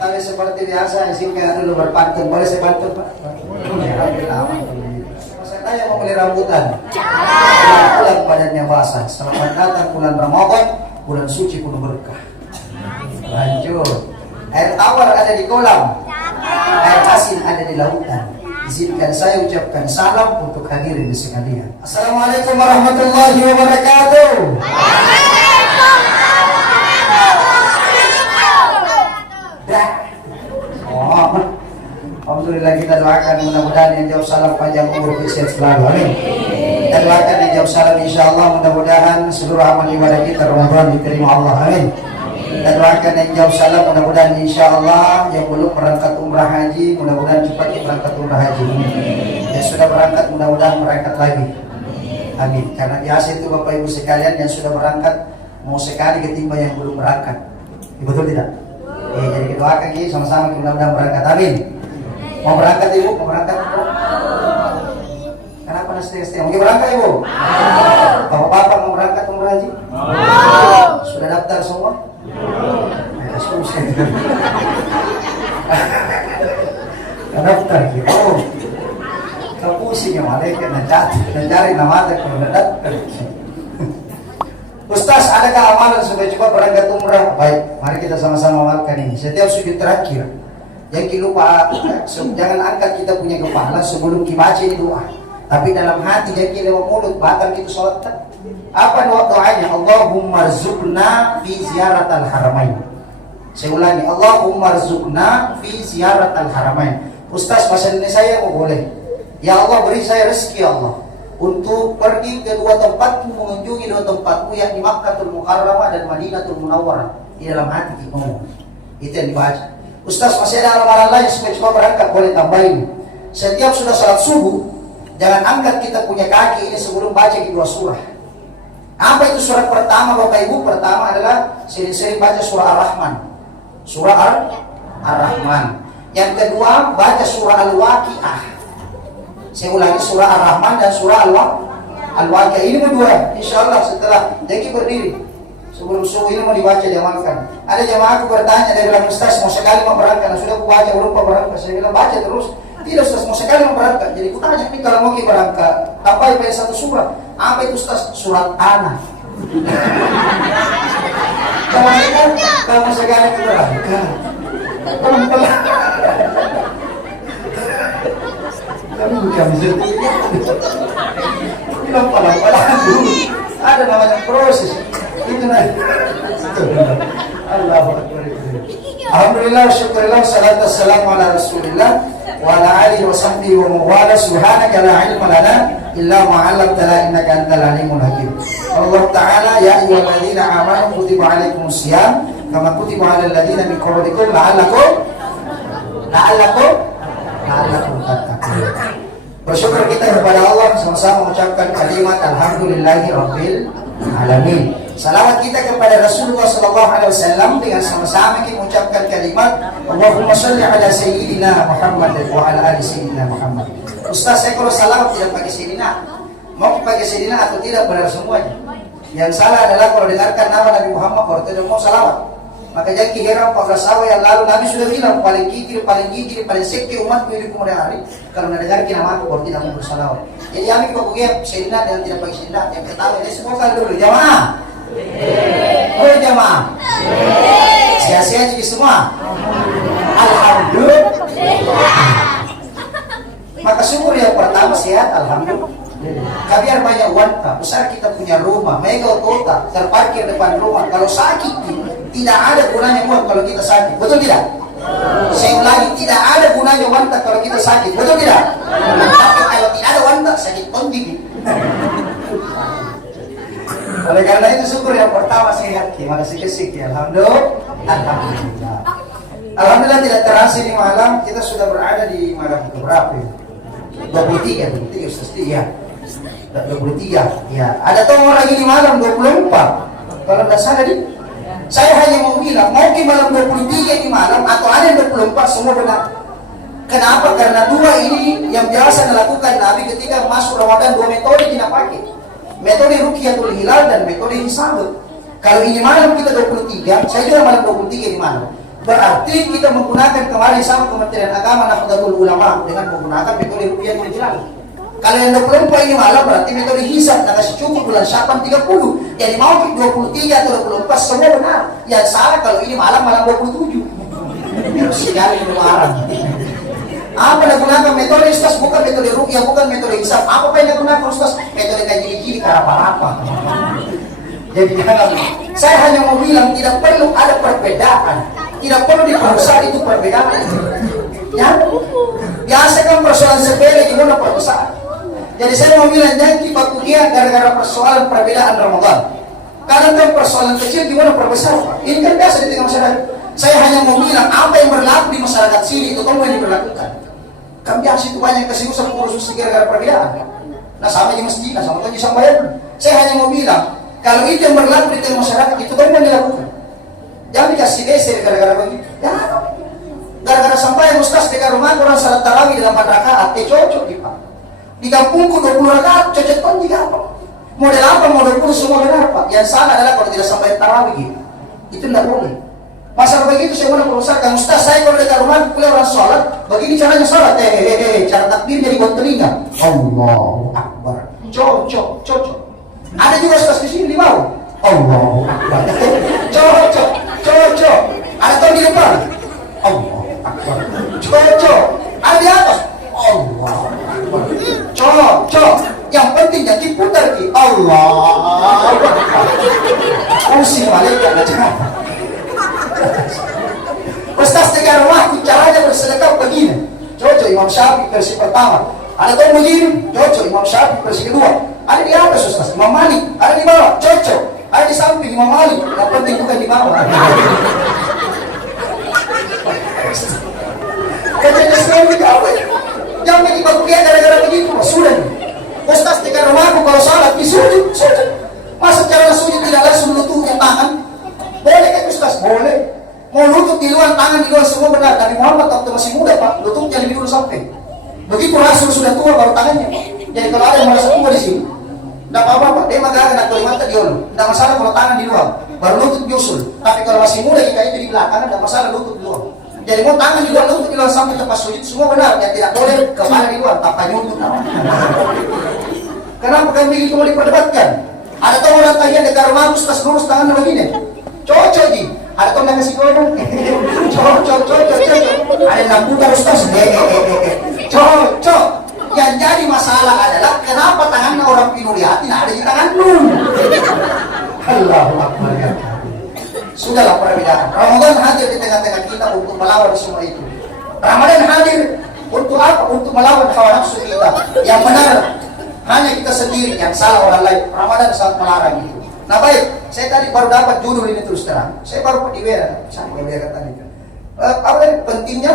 tapi seperti biasa izinkan dulu berpantun. Boleh saya pantun, Pak? Saya tanya mau beli rambutan. Bulan badannya basah. Selamat datang bulan Ramadan, bulan suci penuh berkah. Lanjut. Air tawar ada di kolam, air asin ada di lautan. Izinkan saya ucapkan salam untuk hadirin sekalian. Assalamualaikum warahmatullahi wabarakatuh. Alhamdulillah, kita doakan mudah-mudahan yang jauh salam panjang umur sehat selalu. Amin. Kita doakan yang jauh salam insyaallah mudah-mudahan seluruh amal ibadah kita Ramadan diterima Allah. Amin. Kita doakan yang jauh salam mudah-mudahan insyaallah yang belum berangkat umrah haji mudah-mudahan cepat berangkat umrah haji. Yang sudah berangkat mudah-mudahan berangkat lagi. Amin. Karena biasa itu Bapak Ibu sekalian yang sudah berangkat mau sekali ketimbang yang belum berangkat. Betul tidak? Jadi kita doakan sama-sama mudah-mudahan berangkat. Amin. Mau berangkat Ibu? Mau berangkat Ibu? Kenapa setengah-setengah? Mungkin berangkat Ibu? Bapak-bapak mau berangkat umrah haji? Sudah daftar semua? Susah. Daftar gitu. Kau pusing ya malaikat mencari nama ada kalau daftar. Ustaz, adakah amalan supaya cepat berangkat umrah? Baik, mari kita sama-sama amalkan ini. Setiap sujud terakhir yang kita lupa, jangan angkat kita punya kepala sebelum kita baca ini doa. Tapi dalam hati jangan kita lewat mulut, bahkan kita sholat. Apa doanya? Allahumma rzuqna fi ziyaratal haramain. Saya ulangi, Allahumma rzuqna fi ziyaratal haramain. Ustaz, bahasa Indonesia saya boleh. Ya Allah, beri saya rezeki ya Allah untuk pergi ke dua tempatmu, mengunjungi dua tempatmu, yakni Makkahul Mukarramah dan Madinatul Munawwarah. Di dalam hati kita ngomong. Itu yang dibaca. Ustaz, masih ada amalan lain supaya cuma berangkat, boleh tambahin. Setiap sudah salat subuh, jangan angkat kita punya kaki ini sebelum baca dua surah. Apa itu surat pertama Bapak Ibu? Pertama adalah sering-sering baca surah Ar-Rahman. Surah Ar-Rahman. Yang kedua baca surah Al-Waqi'ah. Saya ulangi, surah Ar-Rahman dan surah Al-Waqi'ah. Ini berdua. InsyaAllah setelah jadi berdiri sebelum subuh ini mau dibaca, diamalkan. Ada jamaah aku bertanya, dia bilang, Ustaz mau sekali mau berangkat. Sudah aku baca, belum mau berangkat. Saya bilang baca terus. Tidak Ustaz, mau sekali mau berangkat. Jadi aku tanya, ini kalau mau berangkat apa yang satu surah? Apa itu Ustaz? Surat Anak. Kamu sekali berangkat. Pelan-pelan. Kami bukan bisa. Bilang pelan-pelan dulu. Ada namanya proses. Itu nanti. Allahu Akbar. Alhamdulillah, syukurillah, salatu wassalamu ala Rasulillah wa ala alihi wa sahbihi wa mawala. Subhanaka la ilma lana illa ma 'allamtana innaka antal alimul hakim. Allah Ta'ala, ya ayyuhalladzina amanu kutiba 'alaikumus shiyam kama kutiba 'alal ladzina min qablikum la'allakum tattaqun. Bersyukur kita kepada Allah, sama-sama mengucapkan kalimat alhamdulillahi rabbil alamin. Salawat kita kepada Rasulullah sallallahu alaihi wasallam dengan sama-sama kita mengucapkan kalimat Allahumma shalli ala sayyidina Muhammad wa ala ali sayyidina Muhammad. Ustaz, saya kalau salawat tidak pakai sayyidina. Mau pakai sayyidina atau tidak, benar semuanya. Yang salah adalah kalau dengarkan nama Nabi Muhammad kalau tidak mau salawat. Maka jangan kira 14 tahun yang lalu Nabi sudah bilang paling gigil, paling sekti umatku ini kemudian hari kalau dengar nama aku kalau tidak mau bersalawat. Jadi kami pokoknya sayyidina dan tidak pakai sayyidina. Yang pertama, jadi semua kali dulu jamaah. Oh jamaah. Sia-sia jadi semua. Alhamdulillah. Maka syukur yang pertama sehat, alhamdulillah. Biar banyak wanita, besar kita punya rumah, mega kota, terparkir depan rumah. Kalau sakit, tidak ada gunanya uang kalau kita sakit, betul tidak? Saya ulangi, tidak ada gunanya wanita kalau kita sakit, betul tidak? Tapi kalau tidak ada wanita, sakit tongging. Oleh karena itu syukur yang pertama sehat, gimana sih ya, alhamdulillah. Alhamdulillah tidak terasa di malam, kita sudah berada di malam berapa? 23 Ustaz, ya. 23, ya. Ada tahu orang lagi di malam 24. Kalau tidak salah di. Saya hanya mau bilang, mau di malam 23 di malam atau ada yang 24, semua benar. Kenapa? Karena dua ini yang biasa dilakukan Nabi ketika masuk Ramadan, dua metode kita pakai. Metode Ruqyatul Hilal dan metode Hisab. Kalau ini malam kita 23, saya juga malam 23 di malam. Berarti kita menggunakan kemarin sama Kementerian Agama Nahdlatul Ulama dengan menggunakan metode rupiah digital. Kalau yang 24 ini malam berarti metode hisab nak kasih cukup bulan Syaban 30. Jadi mau 23 atau 24 semua benar. Yang salah kalau ini malam 27. Harus sekali marah. Apa yang gunakan metode Ustaz? Bukan metode rupiah, bukan metode hisab. Apa yang gunakan Ustaz? Metode kayak gini-gini apa-apa. Jadi jangan. Saya hanya mau bilang tidak perlu ada perbedaan. Tidak perlu diperbesar itu perbedaan. Ya, biasa kan persoalan sepele gimana perbesar. Jadi saya mau bilang jangan kita kuliah gara-gara persoalan perbedaan Ramadan. Kadang kan persoalan kecil gimana perbesar. Ini kan biasa di tengah masyarakat. Saya hanya mau bilang apa yang berlaku di masyarakat sini itu kamu yang diberlakukan. Kan biasa itu banyak kesinggusan kursus gara-gara perbedaan. Nah sama di masjid, sama kan sama bayar. Saya hanya mau bilang kalau itu yang berlaku di tengah masyarakat itu kamu yang dilakukan. Jangan dikasih geser gara-gara begitu. Ya, gara-gara sampai Ustaz dekat rumah orang salat tarawih dalam 4 rakaat, cocok di Pak. Di kampungku 20 rakaat, cocok pun juga apa? Model apa, model pun semua benar Pak. Yang salah adalah kalau tidak sampai tarawih gitu. Itu tidak boleh. Masalah begitu saya mau berusahakan Ustaz, saya kalau dekat rumah kuliah orang sholat, begini caranya sholat, cara takbirnya di bawah telinga. Allahu Akbar. Cocok. Ada juga Ustaz di sini di bawah. Allahu Akbar. Cocok. Ada tahu di depan. Allahu Akbar. Cocok. Ada di atas. Allahu Akbar. Cocok. Yang penting jangan diputar ki. Allahu Akbar. Pusing balik ya jangan. Ustaz dekat rumah caranya bersedekah begini. Cocok Imam Syafi'i versi pertama. Ada tahu begini. Cocok Imam Syafi'i versi kedua. Ada di atas Ustaz Imam Malik. Ada di bawah. Cocok. Ada di samping Imam Malik. Yang penting bukan di bawah. Kejadian sekali apa? Jangan dibakuliah gara-gara begitu. Sudah. Ustaz dekat rumahku kalau salat sujud. Masa cara sujud tidak langsung lututnya tangan? Boleh kan Ustaz? Boleh. Mau lutut di luar, tangan di luar semua benar. Nabi Muhammad waktu masih muda Pak, lututnya lebih dulu sampai. Begitu Rasul sudah tua baru tangannya. Jadi kalau ada yang merasa tua di sini, tidak apa-apa Pak. Dia magakan atau mata di ulu. Tidak masalah kalau tangan di luar, baru lutut diusul. Tapi kalau masih muda kita itu di belakang, tidak masalah lutut di luar. Jadi mau tangan di luar, lutut di luar sampai tempat sujud semua benar. Yang tidak boleh kepala di luar, tanpa nyutut. Kenapa kan begitu mau diperdebatkan? Ada tahu orang tahiyat dekat rumah Ustaz lurus tangan begini. Cocok di. Ada tahu yang kasih goyang. Cocok. Ada yang putar Ustaz. Cocok. Yang jadi masalah adalah kenapa tangannya orang pinu lihatin ada di tangan lu. Allahu Akbar. Sudahlah perbedaan. Ramadan hadir di tengah-tengah kita untuk melawan semua itu. Ramadan hadir untuk apa? Untuk melawan hawa nafsu kita. Yang benar hanya kita sendiri, yang salah orang lain. Ramadan sangat melarang itu. Nah baik, saya tadi baru dapat judul ini terus terang. Saya baru di WA, saya di WA tadi. Apa tadi pentingnya?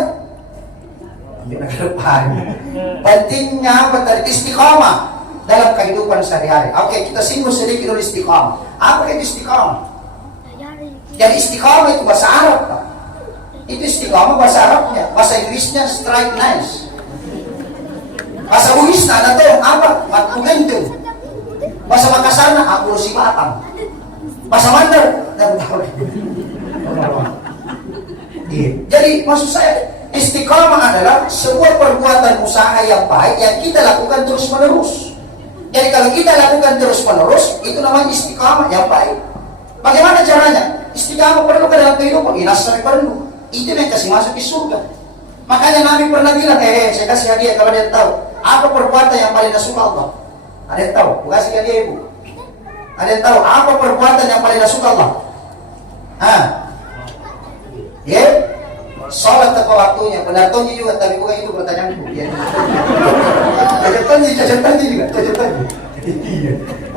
Pentingnya apa tadi? Istiqamah dalam kehidupan sehari-hari. Oke, kita singgung sedikit dulu istiqamah. Apa itu istiqamah? Jadi istiqamah itu bahasa Arab Pak. Itu istiqamah bahasa Arabnya, bahasa Inggrisnya straight nice. Bahasa Buhisna ada tahu apa? Matu gentung. Bahasa Makassarna aku si Batam. Bahasa Mandar dan tahu. Jadi maksud saya istiqamah adalah sebuah perbuatan usaha yang baik yang kita lakukan terus menerus. Jadi kalau kita lakukan terus menerus itu namanya istiqamah yang baik. Bagaimana caranya? Istiqamah perlu ke dalam kehidupan. Inasai perlu. Itu yang kasih masuk di surga. Makanya Nabi pernah bilang, saya kasih hadiah kalau dia tahu apa perbuatan yang paling disuka Allah. Ada yang tahu? Aku kasih hadiah ibu. Ada yang tahu apa perbuatan yang paling disuka Allah? Sholat tepat waktunya. Benar tuh juga, tapi bukan itu pertanyaanku. Cacat juga.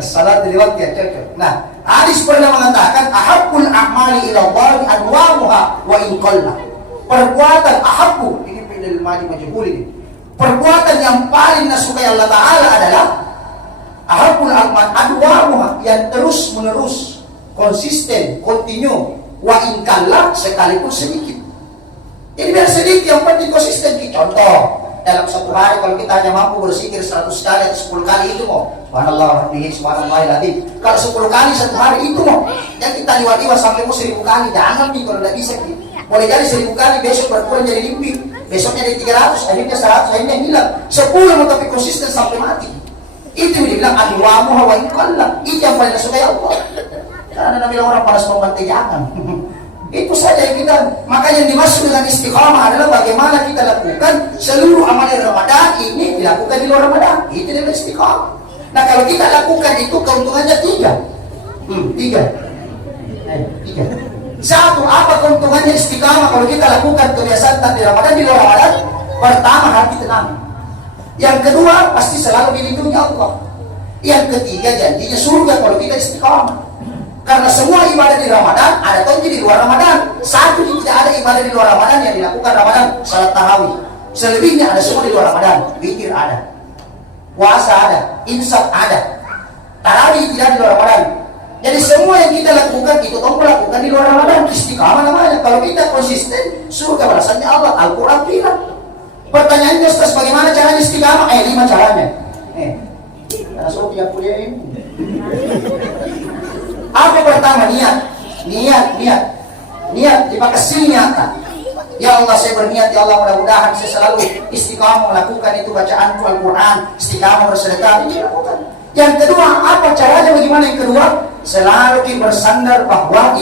Salat di waktu yang cocok. Nah, hadis pernah mengatakan ahabbul a'mali ila Allah anwamuha wa in qalla. Perbuatan ahabbu ini fi'il madhi majhul ini. Perbuatan yang paling disukai Allah Taala adalah ahabbul a'mal anwamuha yang terus menerus, konsisten, kontinu, wa in qalla sekalipun sedikit. Ini biar sedikit yang penting konsisten. Contoh, dalam satu hari kalau kita hanya mampu berzikir 100 kali atau 10 kali itu mau subhanallah wa subhanallahil adzim. Kalau 10 kali satu hari itu mau. Yang kita liwat-liwat sampai 1000 kali. Jangan nih kalau tidak bisa gitu. Boleh jadi 1000 kali, besok berkurang jadi mimpi, besoknya jadi 300, akhirnya 100, akhirnya hilang 10 mau tapi konsisten sampai mati. Itu yang dibilang adwamu hawa ikallah. Itu yang paling disukai Allah. Karena Nabi orang panas membantai jangan. Itu saja yang kita, makanya yang dimaksud dengan istiqamah adalah bagaimana kita lakukan seluruh amalan Ramadan ini dilakukan di luar Ramadan. Itu adalah istiqamah. Nah kalau kita lakukan itu keuntungannya 3. Satu, apa keuntungannya istiqamah kalau kita lakukan kebiasaan di Ramadan di luar Ramadan? Pertama, hati tenang. Yang kedua, pasti selalu dilindungi Allah. Yang ketiga, janjinya surga kalau kita istiqamah. Karena semua ibadah di Ramadan ada kunci di luar Ramadan. Satu, tidak ada ibadah di luar Ramadan yang dilakukan Ramadan, salat tarawih. Selebihnya ada semua di luar Ramadan. Zikir ada, puasa ada, imsak ada, tarawih tidak di luar Ramadan. Jadi semua yang kita lakukan itu kamu lakukan di luar Ramadan. Istiqamah namanya. Kalau kita konsisten, surga balasannya Allah. Al-Quran bilang. Pertanyaannya Ustaz, bagaimana caranya istiqamah? 5 caranya. Karena suruh dia kuliah ini. Apa pertama? Niat dipakai niatan. Ya Allah, saya berniat, ya Allah, mudah-mudahan saya selalu istiqamah melakukan itu bacaan Al-Quran, istiqamah bersedekah, ini lakukan. Yang kedua, apa caranya? Bagaimana yang kedua? Selalu kita bersandar bahwa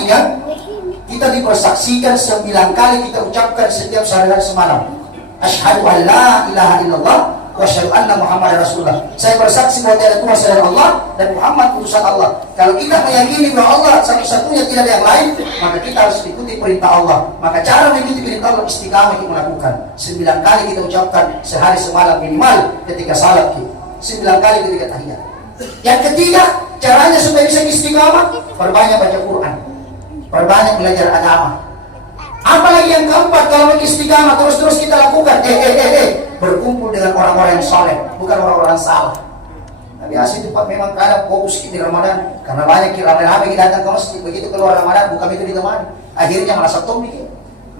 kita dipersaksikan 9 kali kita ucapkan setiap sehari semalam. Asyhadu an la ilaha illallah wa asyhadu anna Muhammadar Rasulullah. Saya bersaksi bahwa tiada Tuhan selain Allah dan Muhammad utusan Allah. Kalau kita meyakini bahwa Allah satu-satunya, tidak ada yang lain, maka kita harus ikuti perintah Allah. Maka cara mengikuti perintah Allah istiqamah kita melakukan. 9 kali kita ucapkan sehari semalam minimal ketika salat kita. 9 kali ketika tahiyat. Yang ketiga, caranya supaya bisa istiqamah, perbanyak baca Quran, perbanyak belajar agama. Apalagi yang keempat, kalau mau istiqamah terus kita lakukan, berkumpul dengan orang-orang yang soleh, bukan orang-orang salah. Nah, biasa itu Pak, memang kadang fokus di Ramadan, karena banyak ramai-ramai kita datang ke masjid, begitu keluar Ramadan, bukan itu ditemani, akhirnya malah satu mikir.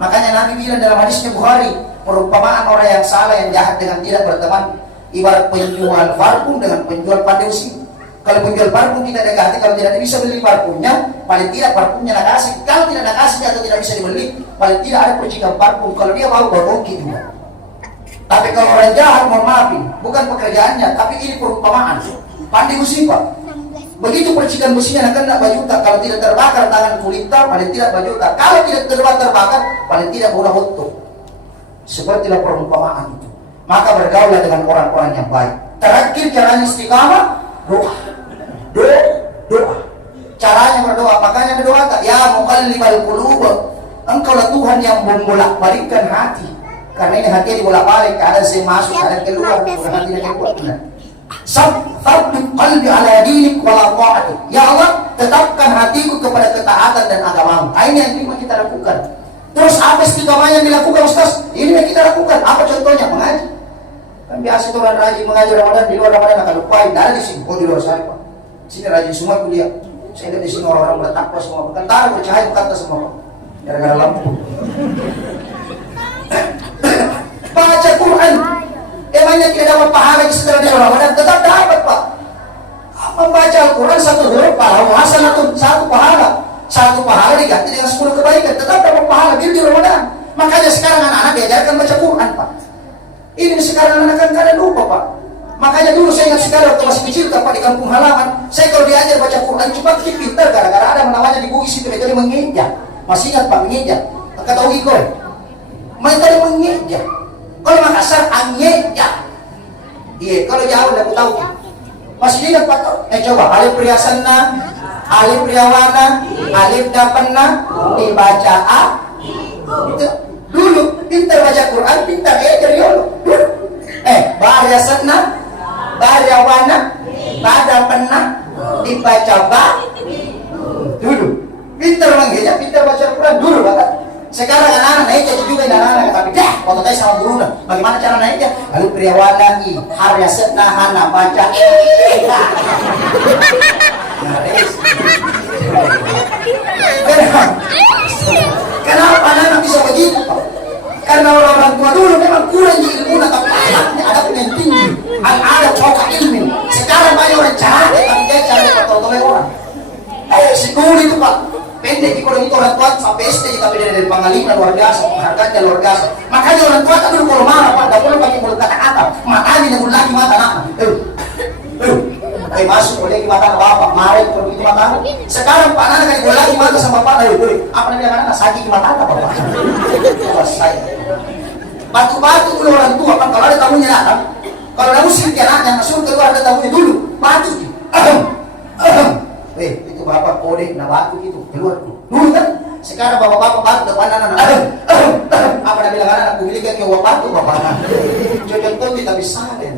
Makanya Nabi bilang dalam hadisnya Bukhari, perumpamaan orang yang salah, yang jahat dengan tidak berteman, ibarat penjual parfum dengan penjual pandai usi. Kalau penjual parfum kita dekati, kalau tidak bisa beli parfumnya, paling tidak parfumnya nak kasih. Kalau tidak nak kasih atau tidak bisa dibeli, paling tidak ada percikan parfum. Kalau dia mau berongki juga. Tapi kalau orang jahat, mohon maafin, bukan pekerjaannya, tapi ini perumpamaan. Pandai usi Pak. Begitu percikan besinya nak kena bajuta, kalau tidak terbakar tangan kulitnya, paling tidak bajuta. Kalau tidak terbakar, paling tidak bola hotok. Sepertilah perumpamaan itu. Maka bergaulah dengan orang-orang yang baik. Terakhir caranya istiqamah, doa. Caranya berdoa, makanya berdoa tak? Ya muqallibal qulub, engkaulah Tuhan yang membolak-balikkan hati. Karena ini hati dibolak-balik, kadang saya masuk, kadang keluar, bukan hati yang kuat. Sabtu qalbi ala dinik wala ta'atik. Ya Allah, tetapkan hatiku kepada ketaatan dan agamamu. Ini yang kita lakukan. Terus apa istiqamah yang dilakukan Ustaz? Ini yang kita lakukan. Apa contohnya? Mengaji. Kan biasa itu orang rajin mengaji Ramadan, di luar Ramadan akan lupain. Ada di sini, di luar saya Pak. Sini rajin semua kuliah. Saya lihat di sini orang-orang bertakwa semua, berkentara, bercahaya, berkata semua Pak. Gara-gara lampu. Baca Quran. Emangnya tidak dapat pahala setelah di Ramadan? Tetap dapat Pak. Membaca Al-Quran 1 huruf pahala, satu pahala. 1 pahala diganti dengan 10 kebaikan. Tetap dapat pahala di Ramadan. Makanya sekarang anak-anak diajarkan baca Quran Pak. Ini sekarang anak kan kadang lupa Pak. Makanya dulu saya ingat sekali waktu masih kecil Pak di kampung halaman, saya kalau diajar baca Quran cepat pintar, gara-gara ada namanya di buku situ metode mengejak. Masih ingat Pak mengejak? Kata Ugi Koy, metode mengejak. Kalau Makassar angejak. Iya, kalau jauh aku tahu. Masih ingat Pak? Coba alif priasanna, alif priawana, alif dapanna dibaca A. Dulu pintar baca Quran, pintar dari yolo. Bahaya setna, bahaya wana, pada pernah dibaca ba. Dulu pintar menghijab, pintar baca Quran dulu Bapak. Sekarang anak-anak naik jadi juga anak-anak, tapi dah waktu saya sama guru dah. Bagaimana cara naiknya? Lalu priawana i, harya setna hana baca Kenapa anak bisa begitu Pak? Karena orang-orang tua dulu memang kurang di ilmu, tapi anaknya ada yang tinggi. Ada fauqa ilmi. Sekarang banyak orang cari, tapi dia cari kotor-kotor orang. Si guru itu Pak, pendek kalau itu orang tua sampai SD tapi dari pengalaman luar biasa, penghargaannya luar biasa. Makanya orang tua kan dulu kalau marah Pak, nggak boleh pakai mulut kata-kata, matanya yang lagi mata anak. Masuk boleh di mata bapak, marah kalau itu mata. Sekarang Pak anak kan boleh lagi mata sama bapak, apa namanya anak sakit di mata apa Pak? Selesai. Batu-batu dulu orang tua Pak, kalau ada tamunya datang, kalau ada musik anaknya masuk keluar ada tamunya dulu, batu. Itu bapak kode, nah batu gitu, keluar dulu kan. Sekarang bapak-bapak batu depan anak-anak. Apa nak bilang anak-anak, kumilik yang nyawa batu bapak anak. Contoh kita bisa deh.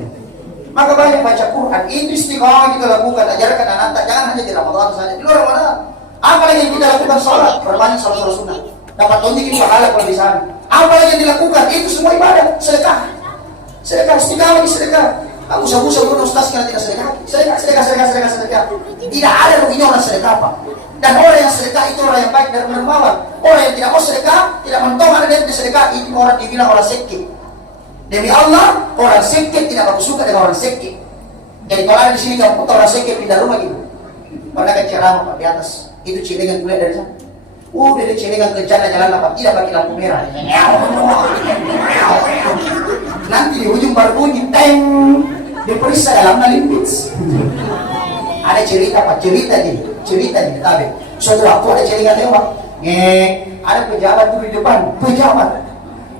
Maka banyak baca Quran, itu istiqomah kita lakukan, ajarkan anak-anak, jangan hanya di Ramadan saja, di luar Ramadan. Apa lagi yang kita lakukan? Sholat, perbanyak sholat sunnah. Dapat tunjukin pahala kalau di sana. Apa lagi yang dilakukan? Itu semua ibadah, sedekah. Sedekah, istiqomah di sedekah. Aku usah-usah bunuh ustaz karena tidak sedekah. Sedekah. Tidak ada ruginya orang sedekah Pak. Dan orang yang sedekah itu orang yang baik dan dermawan. Orang yang tidak mau sedekah, tidak mentong ada dia sedekah, itu orang dibilang orang sekik. Demi Allah, orang sekik tidak aku suka dengan orang sekik. Jadi kalau ada di sini kamu putar orang sekik pindah rumah gitu. Pernah kan ceramah Pak di atas, itu cilingan kuliah dari sana. Dari cilingan ke jalan Pak, tidak pakai lampu merah. Nanti di ujung baru bunyi teng. Diperiksa dalam limpis. Ada cerita Pak, cerita di tabe. Suatu waktu ada celengan lewat, ada pejabat tuh di depan, pejabat.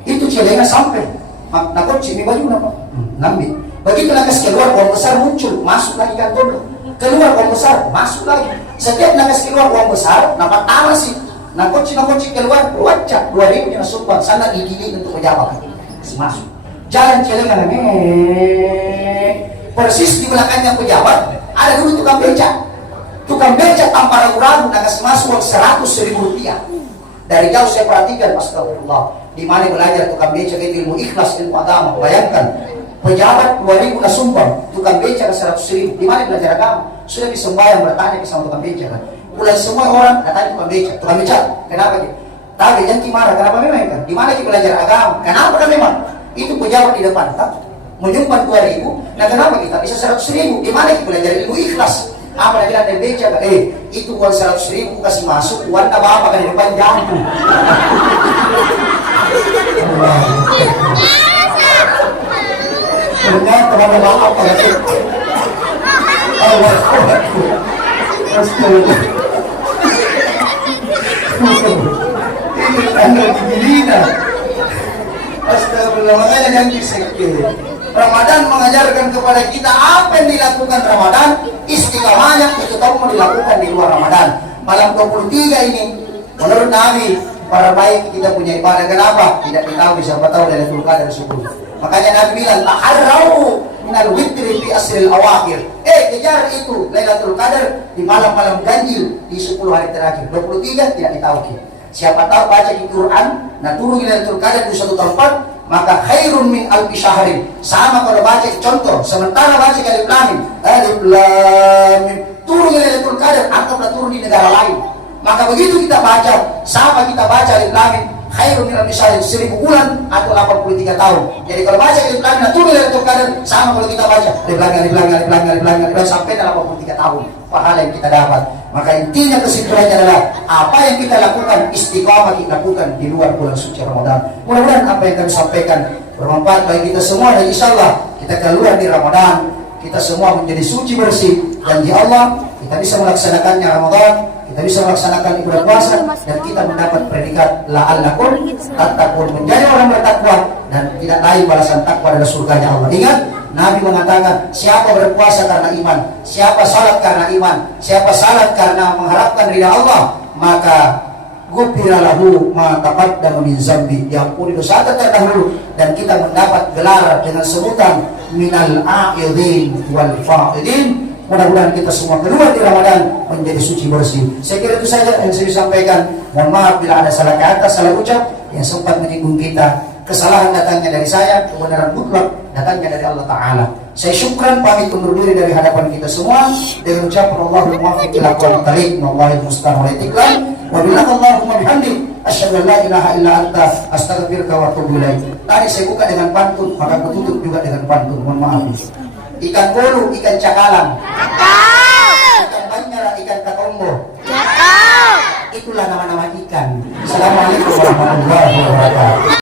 Itu celengan sampai, nakut cimi baju apa? Ngambil. Begitu nakas keluar uang besar muncul, masuk lagi kantor. Keluar uang besar, masuk lagi. Setiap nakas keluar uang besar, nampak tawa sih. Nakut keluar, wajah 2.000 yang sumpah sana digini untuk pejabat. Masuk. Jalan celengan persis di belakangnya pejabat ada dulu tukang beca tanpa ragu-ragu ngasih masuk 100.000 rupiah. Dari jauh saya perhatikan astagfirullah, di mana belajar tukang beca itu ilmu ikhlas, ilmu agama. Bayangkan pejabat 2.000 nak sumbang, tukang beca 100.000, di mana belajar agama? Sudah disembahyang bertanya ke sama tukang beca kan. Mulai semua orang datang tukang beca, kenapa gitu? Tapi jangan marah, kenapa memang kan? Di mana kita belajar agama? Kenapa kan memang? Itu pejabat di depan, tak? Menyumbang 2.000, nah kenapa kita bisa 100.000? Di mana kita belajar ilmu ikhlas? Apa lagi ada beca? Itu uang 100.000 kasih masuk, uang apa kan di depan jantung. Ternyata teman-teman apa ya? Allah, ini tanda digilina. Astagfirullah, makanya jangan disekir. Ramadan mengajarkan kepada kita apa yang dilakukan Ramadan, istiqamahnya itu tahu mau dilakukan di luar Ramadan. Malam 23 ini, menurut Nabi, para baik kita punya ibadah. Kenapa? Tidak diketahui, siapa tahu Lailatul Qadar 10. Makanya Nabi bilang, taharrau minal witri fi asril awakhir. Kejar itu Lailatul Qadar di malam-malam ganjil di 10 hari terakhir. 23 tidak ditahu. Siapa tahu baca di Quran, nah turun Lailatul Qadar di satu tempat, maka khairun min alfi syahrin. Sama kalau baca contoh, sementara baca alif lam mim turun Lailatul Qadar, anggaplah turun di negara lain. Maka begitu kita baca, sama kita baca alif lam mim khairun min alfi syahrin 1000 bulan atau 83 tahun. Jadi kalau baca alif lam mim turun Lailatul Qadar, sama kalau kita baca alif lam sampai 83 tahun pahala yang kita dapat. Maka intinya kesimpulannya adalah apa yang kita lakukan istiqamah kita lakukan di luar bulan suci Ramadan. Mudah-mudahan apa yang kami sampaikan bermanfaat bagi kita semua, dan insyaallah kita keluar di Ramadan kita semua menjadi suci bersih, dan ya Allah kita bisa melaksanakannya Ramadan, kita bisa melaksanakan ibadah puasa, dan kita mendapat predikat la'allakum tattaqun, menjadi orang bertakwa, dan tidak lain balasan takwa adalah surganya Allah. Ingat, Nabi mengatakan, siapa berpuasa karena iman, siapa salat karena iman, siapa salat karena mengharapkan ridha Allah, maka ghufira lahu ma taqaddama min zambi, diampuni dosa terdahulu, dan kita mendapat gelar dengan sebutan minal a'idin wal fa'idin. Mudah-mudahan kita semua keluar di Ramadan menjadi suci bersih. Saya kira itu saja yang saya sampaikan. Mohon maaf bila ada salah kata, salah ucap yang sempat menyinggung kita. Kesalahan datangnya dari saya, kebenaran mutlak datangnya dari Allah Ta'ala. Saya syukran pamit undur diri dari hadapan kita semua dengan ucapan Allahumma muwaffiq ila aqwamit thariq, wallahul musta'an wa istiqlal. Wa billahillahumma bihamdi asyhadu an la ilaha illa anta astaghfiruka wa atubu ilaik. Tadi saya buka dengan pantun, maka aku tutup juga dengan pantun. Mohon maaf. Ikan bolu, ikan cakalang. Ikan banjar, ikan katombo. itulah nama-nama ikan. Assalamualaikum warahmatullahi wabarakatuh.